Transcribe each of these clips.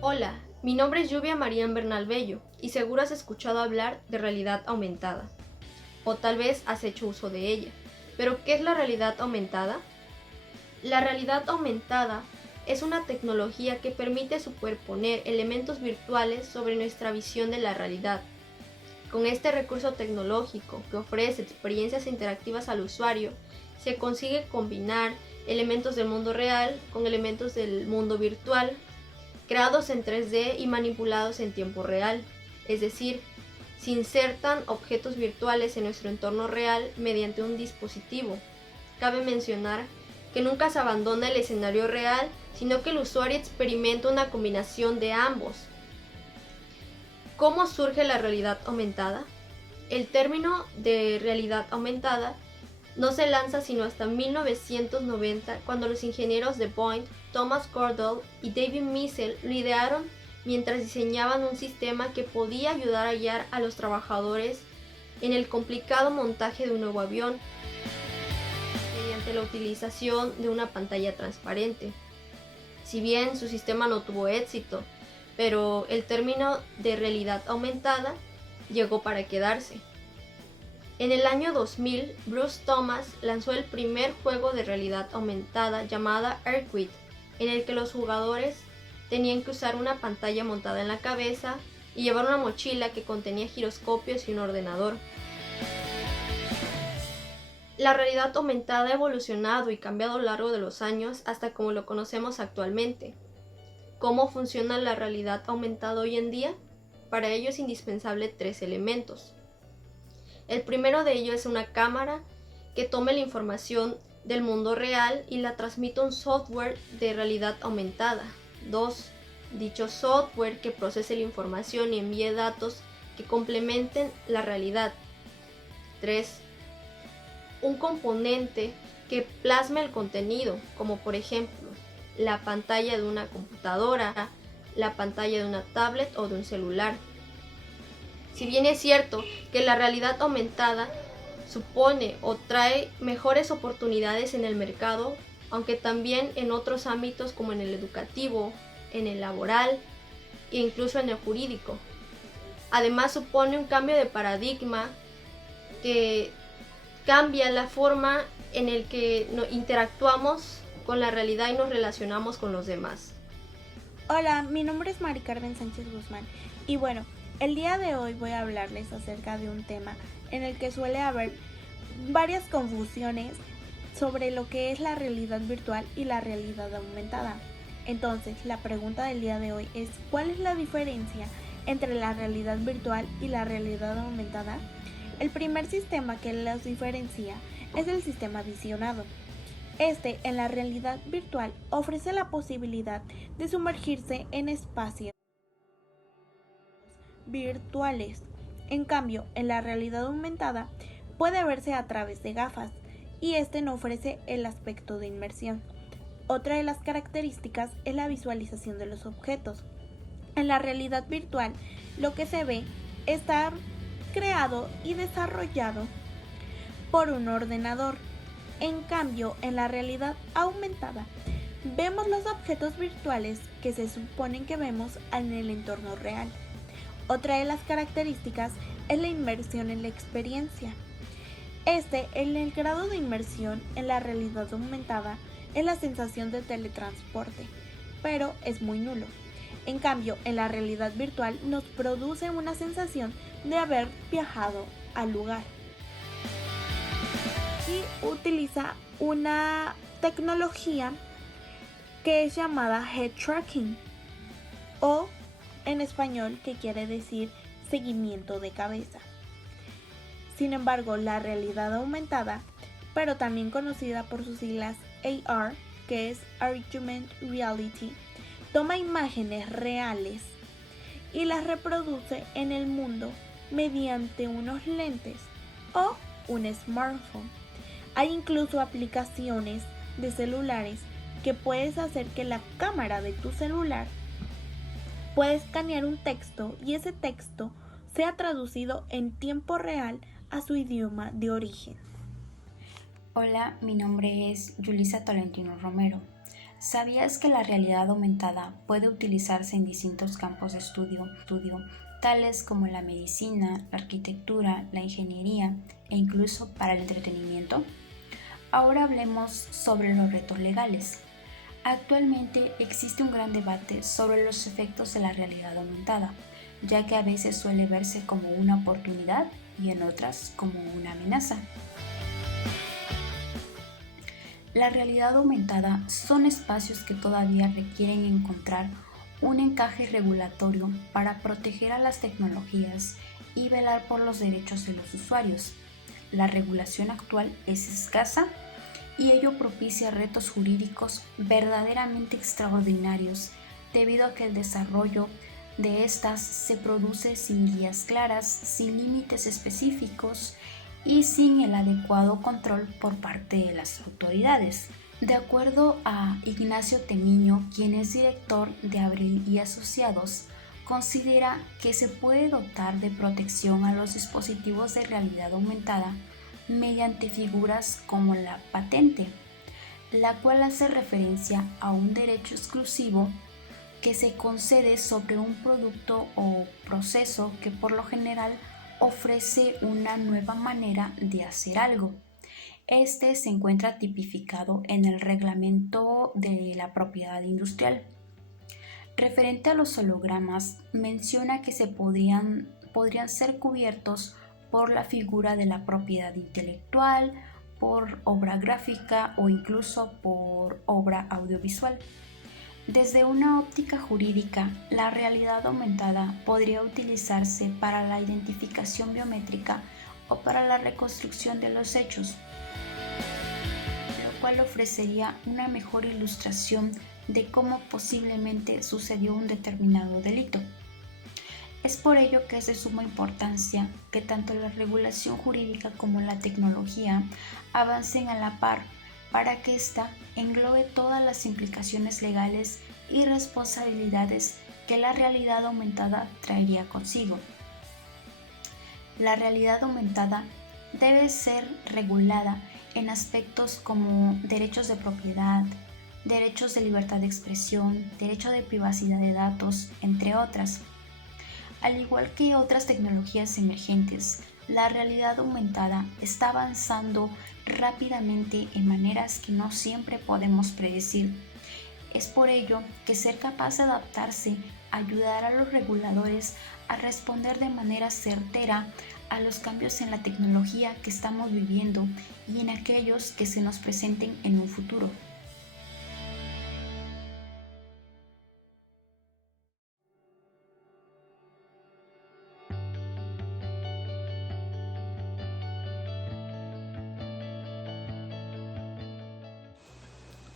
Hola, mi nombre es Lluvia María Bernal Bello y seguro has escuchado hablar de realidad aumentada, o tal vez has hecho uso de ella. Pero, ¿qué es la realidad aumentada? La realidad aumentada es una tecnología que permite superponer elementos virtuales sobre nuestra visión de la realidad. Con este recurso tecnológico que ofrece experiencias interactivas al usuario, se consigue combinar elementos del mundo real con elementos del mundo virtual, creados en 3D y manipulados en tiempo real, es decir, se insertan objetos virtuales en nuestro entorno real mediante un dispositivo. Cabe mencionar que nunca se abandona el escenario real, sino que el usuario experimenta una combinación de ambos. ¿Cómo surge la realidad aumentada? El término de realidad aumentada no se lanza sino hasta 1990, cuando los ingenieros de Boeing, Thomas Gordell y David Mizel lo idearon mientras diseñaban un sistema que podía ayudar a guiar a los trabajadores en el complicado montaje de un nuevo avión mediante la utilización de una pantalla transparente. Si bien su sistema no tuvo éxito, pero el término de realidad aumentada llegó para quedarse. En el año 2000, Bruce Thomas lanzó el primer juego de realidad aumentada llamada Airquid, en el que los jugadores tenían que usar una pantalla montada en la cabeza y llevar una mochila que contenía giroscopios y un ordenador. La realidad aumentada ha evolucionado y cambiado a lo largo de los años hasta como lo conocemos actualmente. ¿Cómo funciona la realidad aumentada hoy en día? Para ello es indispensable 3 elementos. El primero de ellos es una cámara que tome la información del mundo real y la transmite a un software de realidad aumentada. 2. Dicho software que procese la información y envíe datos que complementen la realidad. 3. Un componente que plasme el contenido, como por ejemplo la pantalla de una computadora, la pantalla de una tablet o de un celular. Si bien es cierto que la realidad aumentada supone o trae mejores oportunidades en el mercado, aunque también en otros ámbitos como en el educativo, en el laboral e incluso en el jurídico. Además supone un cambio de paradigma que cambia la forma en el que interactuamos con la realidad y nos relacionamos con los demás. Hola, mi nombre es Mari Carmen Sánchez Guzmán y bueno, el día de hoy voy a hablarles acerca de un tema en el que suele haber varias confusiones sobre lo que es la realidad virtual y la realidad aumentada. Entonces, la pregunta del día de hoy es: ¿cuál es la diferencia entre la realidad virtual y la realidad aumentada? El primer sistema que las diferencia es el sistema visionado. Este, en la realidad virtual, ofrece la posibilidad de sumergirse en espacios virtuales. En cambio, en la realidad aumentada, puede verse a través de gafas, y este no ofrece el aspecto de inmersión. Otra de las características es la visualización de los objetos. En la realidad virtual, lo que se ve está creado y desarrollado por un ordenador. En cambio, en la realidad aumentada, vemos los objetos virtuales que se suponen que vemos en el entorno real. Otra de las características es la inmersión en la experiencia. En el grado de inmersión en la realidad aumentada, es la sensación de teletransporte, pero es muy nulo. En cambio, en la realidad virtual nos produce una sensación de haber viajado al lugar. Y utiliza una tecnología que es llamada head tracking, o en español, que quiere decir seguimiento de cabeza. Sin embargo, la realidad aumentada, pero también conocida por sus siglas AR, que es Augmented Reality, toma imágenes reales y las reproduce en el mundo mediante unos lentes o un smartphone. Hay incluso aplicaciones de celulares que puedes hacer que la cámara de tu celular pueda escanear un texto y ese texto sea traducido en tiempo real a su idioma de origen. Hola, mi nombre es Yulisa Tolentino Romero. ¿Sabías que la realidad aumentada puede utilizarse en distintos campos de estudio, tales como la medicina, la arquitectura, la ingeniería e incluso para el entretenimiento? Ahora hablemos sobre los retos legales. Actualmente existe un gran debate sobre los efectos de la realidad aumentada, ya que a veces suele verse como una oportunidad y en otras como una amenaza. La realidad aumentada son espacios que todavía requieren encontrar un encaje regulatorio para proteger a las tecnologías y velar por los derechos de los usuarios. La regulación actual es escasa y ello propicia retos jurídicos verdaderamente extraordinarios debido a que el desarrollo de estas se produce sin guías claras, sin límites específicos y sin el adecuado control por parte de las autoridades. De acuerdo a Ignacio Temiño, quien es director de Abril y Asociados, considera que se puede dotar de protección a los dispositivos de realidad aumentada mediante figuras como la patente, la cual hace referencia a un derecho exclusivo que se concede sobre un producto o proceso que por lo general ofrece una nueva manera de hacer algo. Este se encuentra tipificado en el Reglamento de la Propiedad Industrial. Referente a los hologramas, menciona que podrían ser cubiertos por la figura de la propiedad intelectual, por obra gráfica o incluso por obra audiovisual. Desde una óptica jurídica, la realidad aumentada podría utilizarse para la identificación biométrica o para la reconstrucción de los hechos, lo cual ofrecería una mejor ilustración de cómo posiblemente sucedió un determinado delito. Es por ello que es de suma importancia que tanto la regulación jurídica como la tecnología avancen a la par para que ésta englobe todas las implicaciones legales y responsabilidades que la realidad aumentada traería consigo. La realidad aumentada debe ser regulada en aspectos como derechos de propiedad, derechos de libertad de expresión, derecho de privacidad de datos, entre otras. Al igual que otras tecnologías emergentes, la realidad aumentada está avanzando rápidamente en maneras que no siempre podemos predecir. Es por ello que ser capaz de adaptarse ayudará a los reguladores a responder de manera certera a los cambios en la tecnología que estamos viviendo y en aquellos que se nos presenten en un futuro.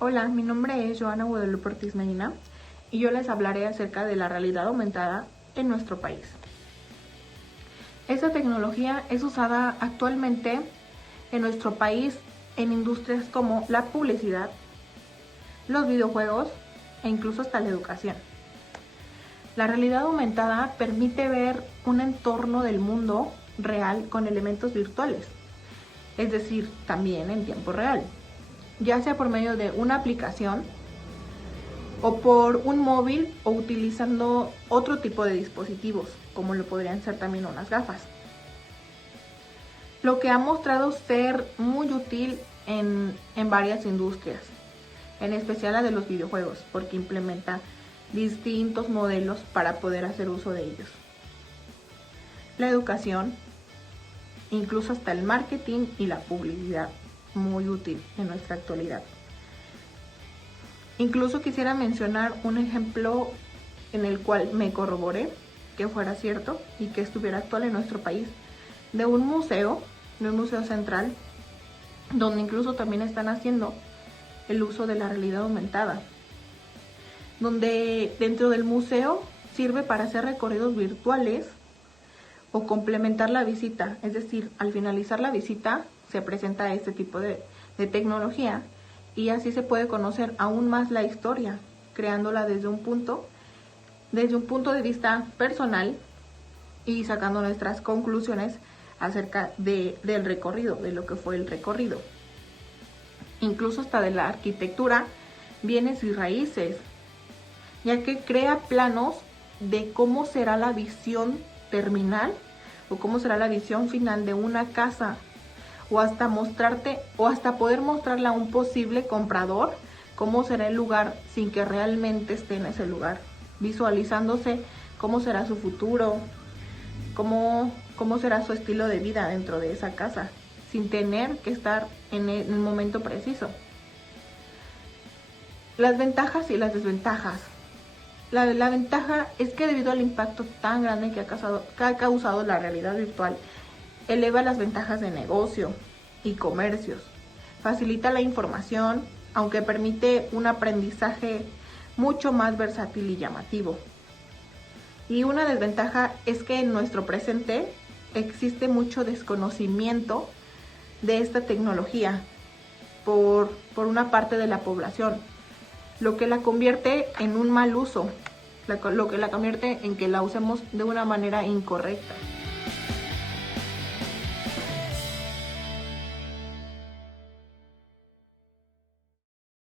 Hola, mi nombre es Joana Guadalupe Ortiz Medina y yo les hablaré acerca de la realidad aumentada en nuestro país. Esta tecnología es usada actualmente en nuestro país en industrias como la publicidad, los videojuegos e incluso hasta la educación. La realidad aumentada permite ver un entorno del mundo real con elementos virtuales, es decir, también en tiempo real, ya sea por medio de una aplicación o por un móvil o utilizando otro tipo de dispositivos, como lo podrían ser también unas gafas. Lo que ha mostrado ser muy útil en varias industrias, en especial la de los videojuegos, porque implementa distintos modelos para poder hacer uso de ellos. La educación, incluso hasta el marketing y la publicidad, muy útil en nuestra actualidad. Incluso quisiera mencionar un ejemplo en el cual me corroboré que fuera cierto y que estuviera actual en nuestro país, de un museo central, donde incluso también están haciendo el uso de la realidad aumentada, donde dentro del museo sirve para hacer recorridos virtuales o complementar la visita, es decir, al finalizar la visita se presenta este tipo de tecnología y así se puede conocer aún más la historia, creándola desde un punto de vista personal y sacando nuestras conclusiones acerca del recorrido, de lo que fue el recorrido. Incluso hasta de la arquitectura bienes y raíces, ya que crea planos de cómo será la visión terminal o cómo será la visión final de una casa, o hasta poder mostrarle a un posible comprador cómo será el lugar sin que realmente esté en ese lugar, visualizándose cómo será su futuro, cómo será su estilo de vida dentro de esa casa, sin tener que estar en el momento preciso. Las ventajas y las desventajas. La ventaja es que debido al impacto tan grande que ha causado la realidad virtual, eleva las ventajas de negocio y comercios, facilita la información, aunque permite un aprendizaje mucho más versátil y llamativo. Y una desventaja es que en nuestro presente existe mucho desconocimiento de esta tecnología por una parte de la población, lo que la convierte en un mal uso, lo que la convierte en que la usemos de una manera incorrecta.